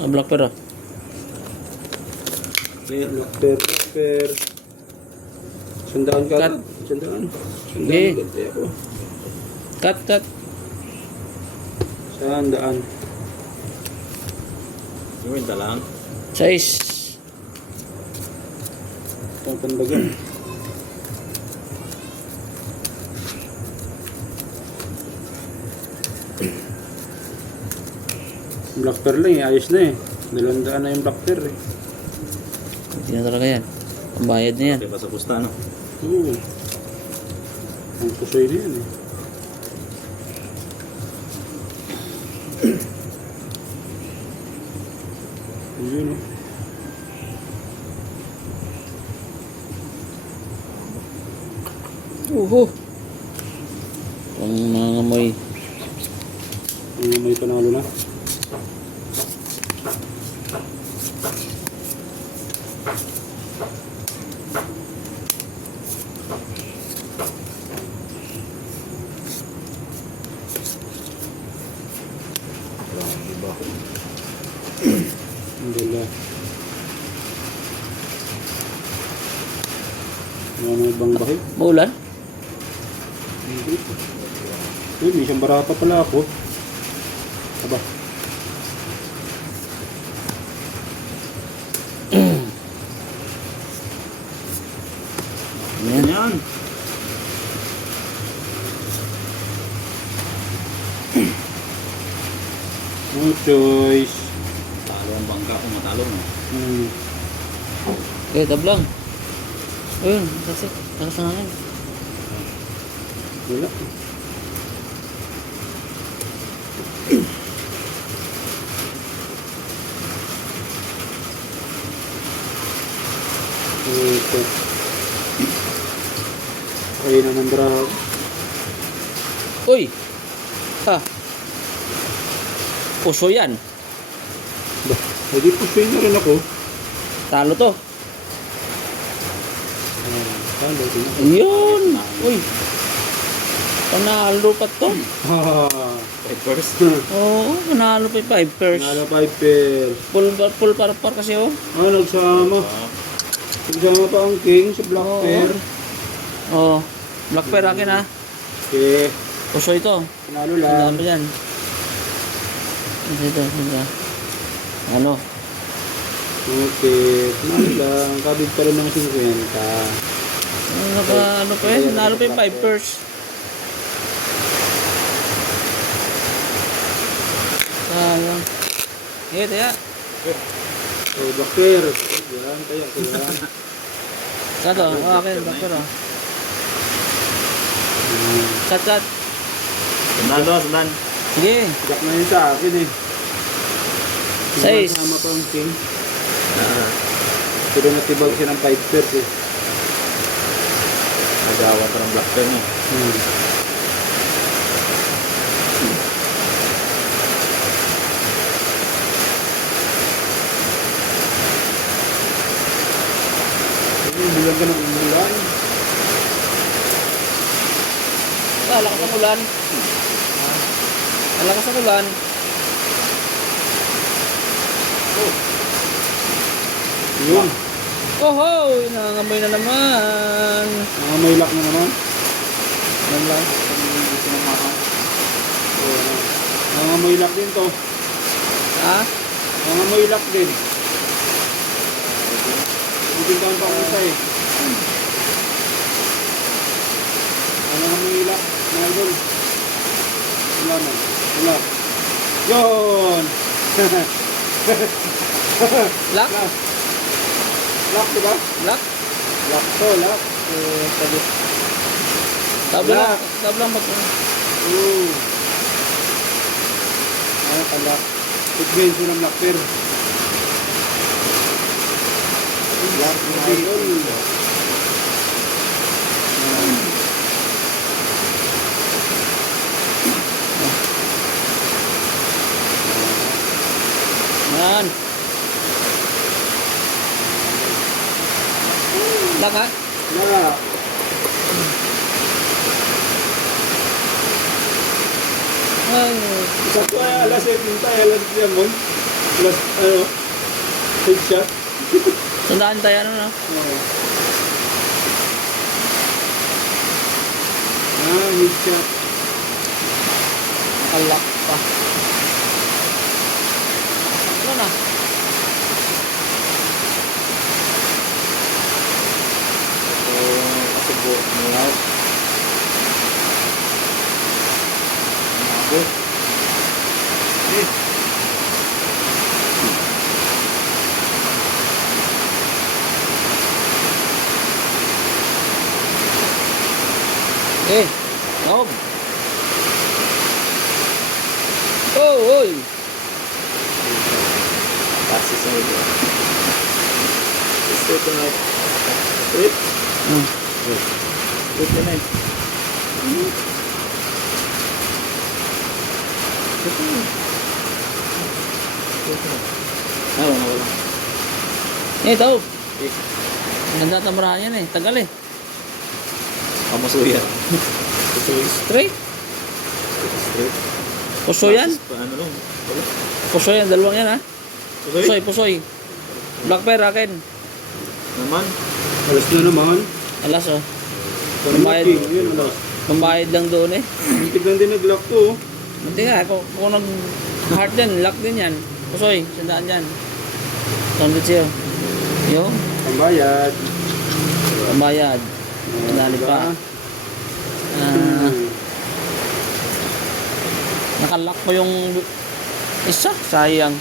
Black pear ah. Black pepper. Sandaan ka. Cut. Sandaan. Sige. Gante ako. Cut. Sandaan. Iwinta lang. Size. Papandagan. Black pear lang eh. Ayos na eh. 200 na yung black pear eh. Hindi na talaga yan. Pambayad na yan. Di ba sa pusta, no? Oo. Ang kusoy na yan eh. Yun oh. Ang nangangamoy. May panalo na. Diba? Ang gala. Ano ibang bakit? Maulan? Hindi. Uy, may isang barata pala ako. Aba. Ayan. Yan. No choice. Talo ang bangka kung matalo, no? Okay, tablang. Ayun, that's it. Lakas na hangin. Wala. Ito. Ayun naman drag. Uy! Ha? Puso yan. Ba, hindi po siya na rin ako. Talo to. Talo din ako. Ayun! Uy! Panalo pa to. First. Oo, panalo pa yung 5 pairs. Nala 5 pair. Full par kasi oh. Ah, nagsama. Nagsama pa ang king sa black Oo. pair. Oh, black pair akin ha. Okay. Puso ito. Panalo Tandaan lang. mo dyan. Ito. Ano? Okay. Panalo lang. Kabig pa rin ng 50. Ano pa eh? Nanalo pa yung 5 pairs. Sayang. Ito ya. So, black pair. Yan, kaya. Kato, akin, black pair oh. Cut. Sundan to, sundan. Sige. Black na yun sa akin eh. Size. Nagsama pa ang king. Pero natibag siya ng 5 pairs eh. Nagawa pa ng black pen, eh. Bilang ka ng umulan. Lakas ang ulan. Lakas ang ulan. Yun. Oho! Nangangamoy na naman. May lock na naman. Yan lang. May lock din to. Ha? May lock din. Hindi ka pa ako eh. May lock. Mga idol. Wala na. Wala. Yun! Lock? Lock diba? Lock? Lock to, lock. Tablang mag... Ano pala? Tigben siya ng lock pair. Lock na idol. Yan. Lock ha? Lock. Ay, Sakto ay alas 7 tayo, alas 7 mo. Plus, ano? Headshot. Sandaan tayo, ano na? Oo. Headshot. Nakalak pa. Ano na? Kasi po, malaw. Mabot. Eh, Bob. Oh, oy. Kasi sa ito. Ito na. Wait. Hmm. Wait na eh. Ah, wala. Eh, Bob. Eh, Ganda tamarahan yan eh. Tagal eh. kamasuya. Straight. Straight. Puso yan. Paano lang? Wala. Puso yan. Dalawang yan ha. Okay. Pusoy. Black pair akin. Naman. Alas na naman. Alas oh. Pambayad. Yun, alas. Pambayad lang doon eh. Muntik lang din nag-lock ko. Hindi nga. Kung nag-hard din, lock din yan. Pusoy. Sandaan yan. Sandit siya. Yo. Pambayad. Pambayad. Sandali pa. Nakalock ko yung isa. Sayang.